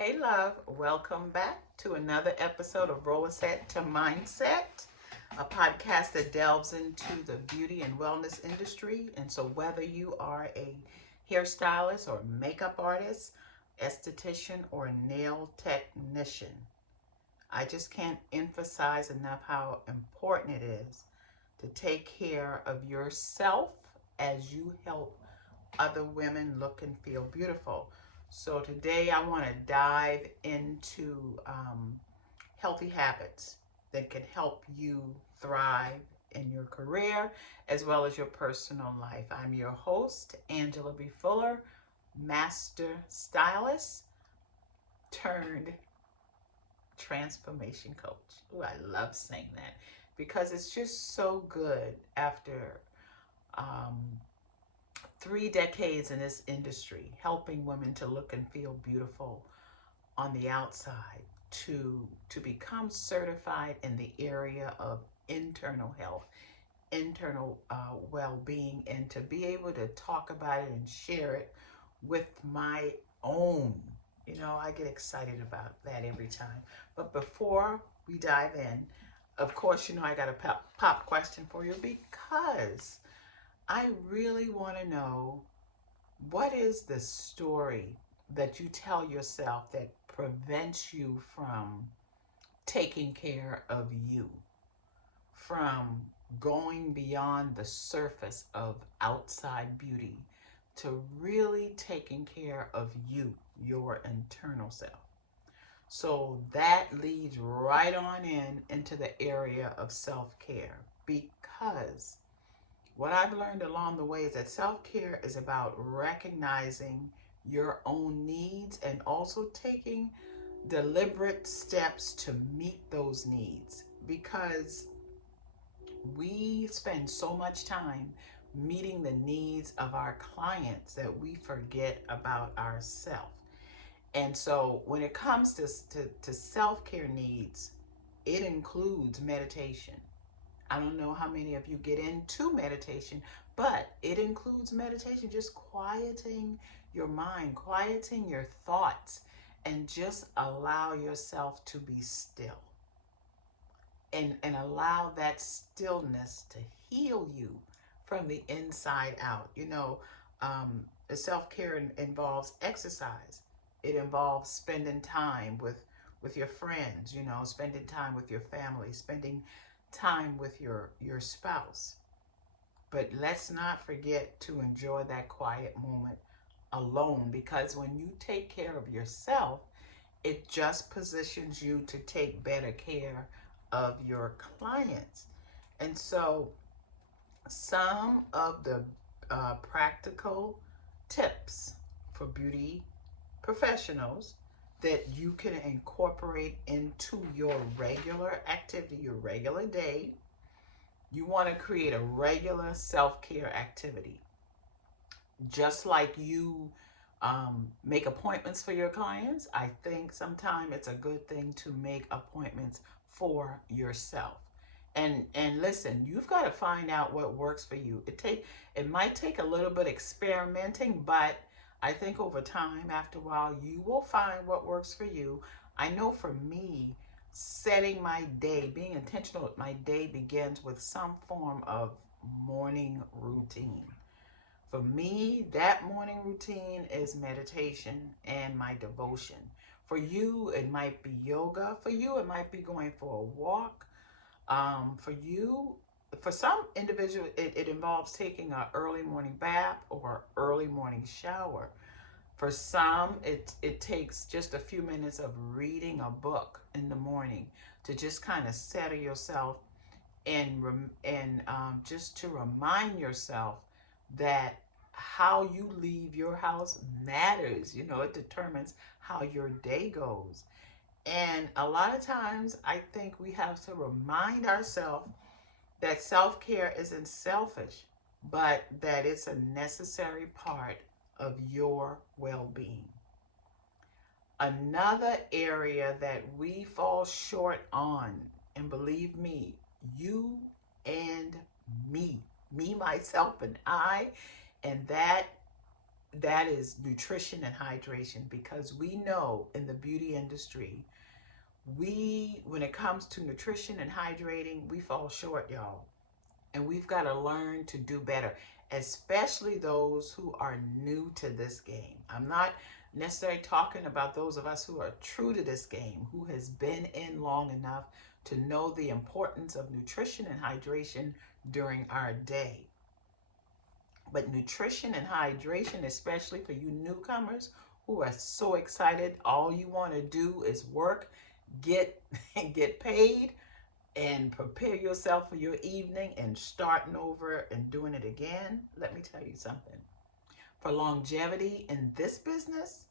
Hey, love, welcome back to another episode of Rollerset to Mindset, a podcast that delves into the beauty and wellness industry. And so, whether you are a hairstylist or makeup artist, esthetician, or nail technician, I just can't emphasize enough how important it is to take care of yourself as you help other women look and feel beautiful. So today I want to dive into healthy habits that can help you thrive in your career as well as your personal life. I'm your host, Angela B. Fuller, master stylist turned transformation coach. Ooh, I love saying that because it's just so good after um, 3 decades in this industry, helping women to look and feel beautiful on the outside, to become certified in the area of internal health, internal well-being, and to be able to talk about it and share it with my own. I get excited about that every time. But before we dive in, of course, I got a pop question for you because I really want to know, what is the story that you tell yourself that prevents you from taking care of you, from going beyond the surface of outside beauty to really taking care of you, your internal self? So that leads right on into the area of self-care, because what I've learned along the way is that self-care is about recognizing your own needs and also taking deliberate steps to meet those needs, because we spend so much time meeting the needs of our clients that we forget about ourselves. And so when it comes to self-care needs, it includes meditation. I don't know how many of you get into meditation, but it includes meditation, just quieting your mind, quieting your thoughts, and just allow yourself to be still, and allow that stillness to heal you from the inside out. Um, self-care involves exercise. It involves spending time with your friends, spending time with your family, spending time with your spouse. But let's not forget to enjoy that quiet moment alone, because when you take care of yourself, it just positions you to take better care of your clients. And so, some of the practical tips for beauty professionals that you can incorporate into your regular activity, your regular day. You want to create a regular self-care activity, just like you make appointments for your clients. I think sometimes it's a good thing to make appointments for yourself. And listen, you've got to find out what works for you. It might take a little bit experimenting, but I think over time, after a while, you will find what works for you. I know for me, setting my day, being intentional with my day, begins with some form of morning routine. For me, that morning routine is meditation and my devotion. For you, it might be yoga. For you, it might be going for a walk. For you, for some individuals, it involves taking an early morning bath or early morning shower. For some, it takes just a few minutes of reading a book in the morning to just kind of settle yourself, and just to remind yourself that how you leave your house matters. It determines how your day goes. And a lot of times, I think we have to remind ourselves that self-care isn't selfish, but that it's a necessary part of your well-being. Another area that we fall short on, and believe me, you and me, myself, and I, and that that is nutrition and hydration, because we know in the beauty industry, when it comes to nutrition and hydrating, we fall short, y'all. And we've got to learn to do better, especially those who are new to this game. I'm not necessarily talking about those of us who are true to this game, who has been in long enough to know the importance of nutrition and hydration during our day. But nutrition and hydration, especially for you newcomers who are so excited, all you want to do is work, get get paid, and prepare yourself for your evening and starting over and doing it again. Let me tell you something. For longevity in this business,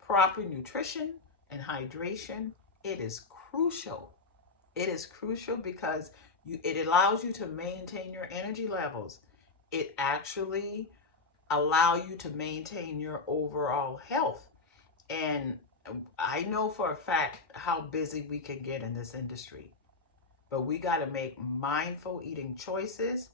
proper nutrition and hydration, it is crucial. It is crucial because it allows you to maintain your energy levels. It actually allow you to maintain your overall health. And I know for a fact how busy we can get in this industry, but we got to make mindful eating choices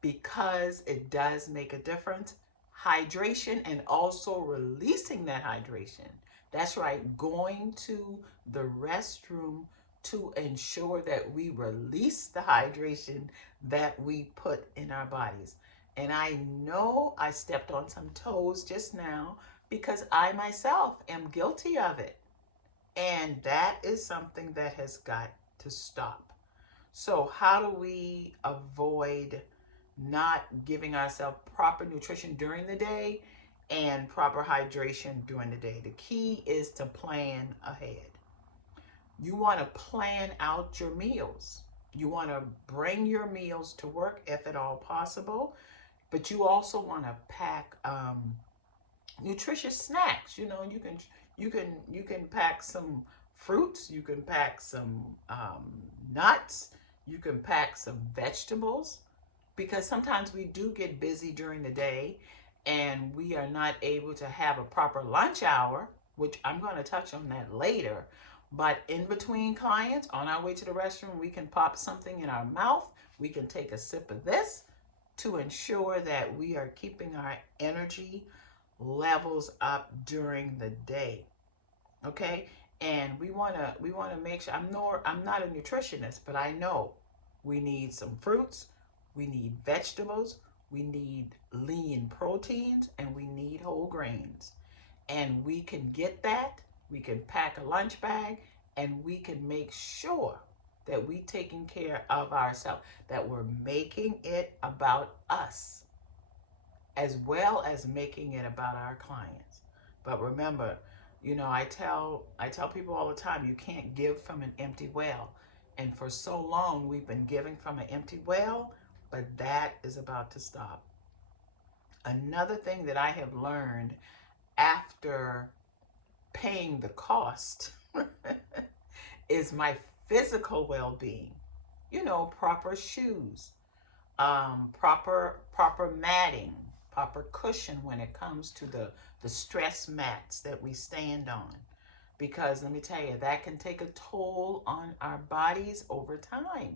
because it does make a difference. Hydration and also releasing that hydration. That's right, going to the restroom to ensure that we release the hydration that we put in our bodies. And I know I stepped on some toes just now because I myself am guilty of it. And that is something that has got to stop. So, how do we avoid not giving ourselves proper nutrition during the day and proper hydration during the day? The key is to plan ahead. You want to plan out your meals. You want to bring your meals to work if at all possible, but you also want to pack nutritious snacks. You can pack some fruits. You can pack some nuts. You can pack some vegetables, because sometimes we do get busy during the day and we are not able to have a proper lunch hour, which I'm going to touch on that later. But in between clients, on our way to the restroom, we can pop something in our mouth. We can take a sip of this to ensure that we are keeping our energy levels up during the day. Okay? And we want to make sure, I'm not a nutritionist, but I know we need some fruits, we need vegetables, we need lean proteins, and we need whole grains. And we can get that. We can pack a lunch bag, and we can make sure that we taking care of ourselves, that we're making it about us as well as making it about our clients. But remember, I tell people all the time, you can't give from an empty well. And for so long we've been giving from an empty well, but that is about to stop. Another thing that I have learned after paying the cost is my physical well-being. Proper shoes, proper matting, proper cushion when it comes to the stress mats that we stand on. Because let me tell you, that can take a toll on our bodies over time.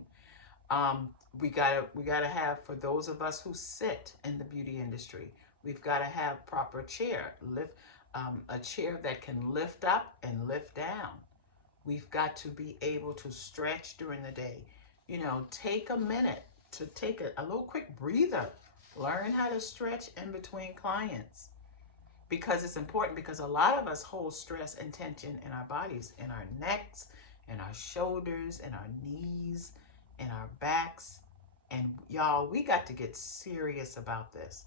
Um, we gotta have, for those of us who sit in the beauty industry, we've got to have proper a chair that can lift up and lift down. We've got to be able to stretch during the day. Take a minute to take a little quick breather. Learn how to stretch in between clients, because it's important, because a lot of us hold stress and tension in our bodies, in our necks, in our shoulders, in our knees, in our backs. And y'all, we got to get serious about this,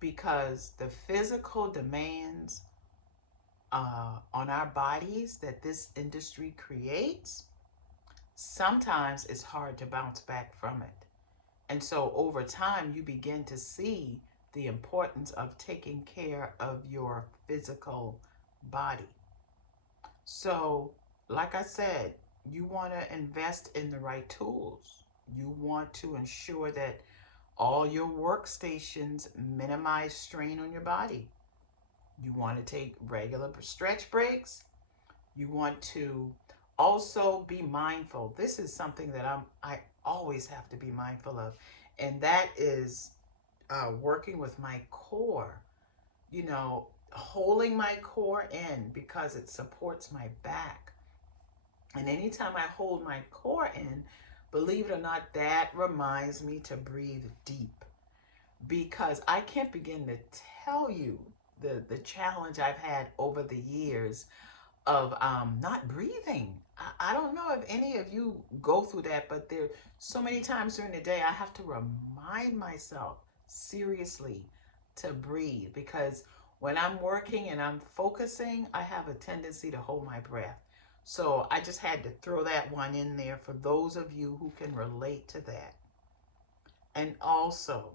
because the physical demands on our bodies that this industry creates, sometimes it's hard to bounce back from it. And so over time, you begin to see the importance of taking care of your physical body. So, like I said, you want to invest in the right tools. You want to ensure that all your workstations minimize strain on your body. You want to take regular stretch breaks. You want to also be mindful. This is something that I always have to be mindful of, and that is working with my core. you know, holding my core in because it supports my back. And anytime I hold my core in, believe it or not, that reminds me to breathe deep, because I can't begin to tell you the challenge I've had over the years of not breathing. I don't know if any of you go through that, but there so many times during the day I have to remind myself seriously to breathe, because when I'm working and I'm focusing, I have a tendency to hold my breath. So I just had to throw that one in there for those of you who can relate to that. And also,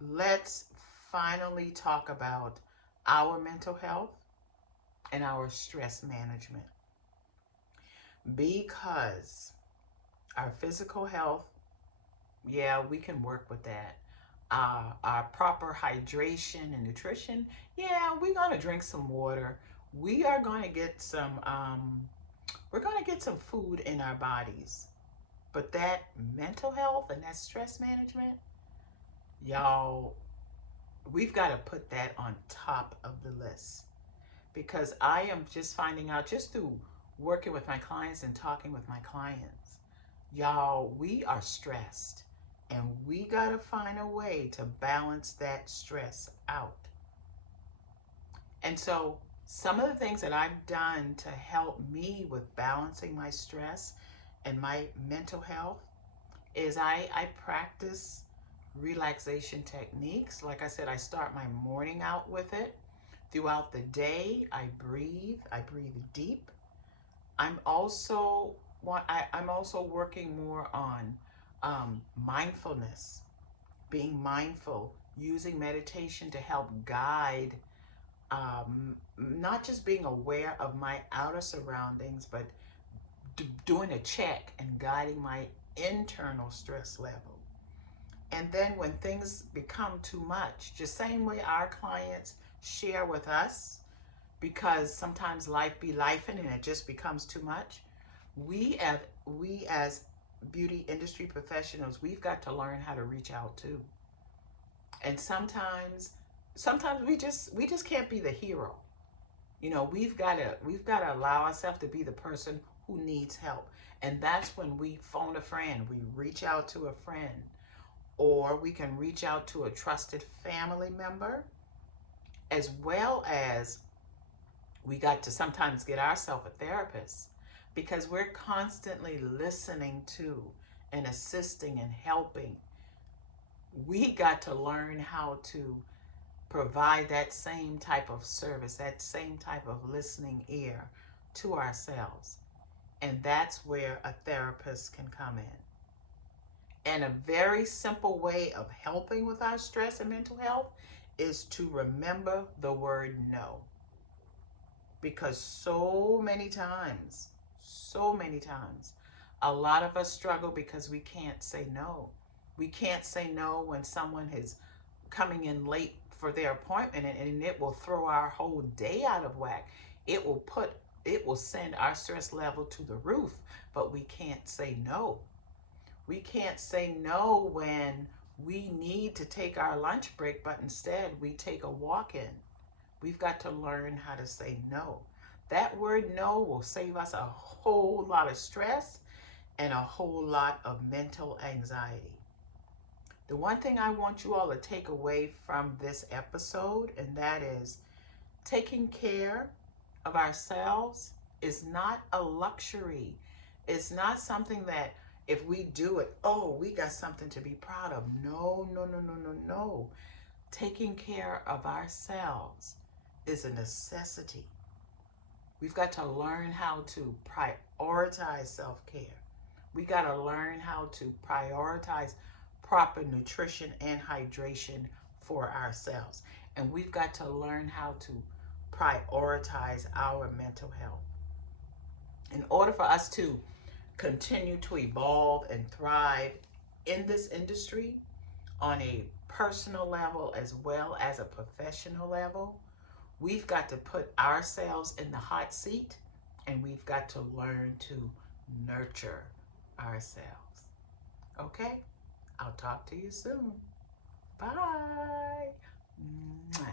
let's finally talk about our mental health and our stress management, because our physical health, yeah, we can work with that. Our proper hydration and nutrition, yeah, we're gonna drink some water. We are gonna get some. We're gonna get some food in our bodies. But that mental health and that stress management, y'all, we've got to put that on top of the list, because I am just finding out just through working with my clients and talking with my clients, y'all, we are stressed, and we got to find a way to balance that stress out. And so, some of the things that I've done to help me with balancing my stress and my mental health is I practice relaxation techniques. Like I said, I start my morning out with it. Throughout the day, I breathe deep. I'm also I'm also working more on mindfulness, being mindful, using meditation to help guide, not just being aware of my outer surroundings, but doing a check and guiding my internal stress level. And then when things become too much, just same way our clients share with us, because sometimes life be life and it just becomes too much. We as beauty industry professionals, we've got to learn how to reach out too. And sometimes we just can't be the hero. You know, we've got to allow ourselves to be the person who needs help. And that's when we phone a friend, we reach out to a friend, or we can reach out to a trusted family member, as well as we got to sometimes get ourselves a therapist, because we're constantly listening to and assisting and helping. We got to learn how to provide that same type of service, that same type of listening ear to ourselves. And that's where a therapist can come in. And a very simple way of helping with our stress and mental health is to remember the word no. Because so many times, a lot of us struggle because we can't say no. We can't say no when someone is coming in late for their appointment, and it will throw our whole day out of whack. It will put it will send our stress level to the roof, but we can't say no. We can't say no when we need to take our lunch break, but instead we take a walk in. We've got to learn how to say no. That word no will save us a whole lot of stress and a whole lot of mental anxiety. The one thing I want you all to take away from this episode, and that is taking care of ourselves is not a luxury. It's not something that if we do it, oh, we got something to be proud of. No, no, no, no, no, no. Taking care of ourselves is a necessity. We've got to learn how to prioritize self care. We got to learn how to prioritize proper nutrition and hydration for ourselves. And we've got to learn how to prioritize our mental health. In order for us to continue to evolve and thrive in this industry on a personal level as well as a professional level, we've got to put ourselves in the hot seat, and we've got to learn to nurture ourselves. Okay? I'll talk to you soon. Bye. Mwah.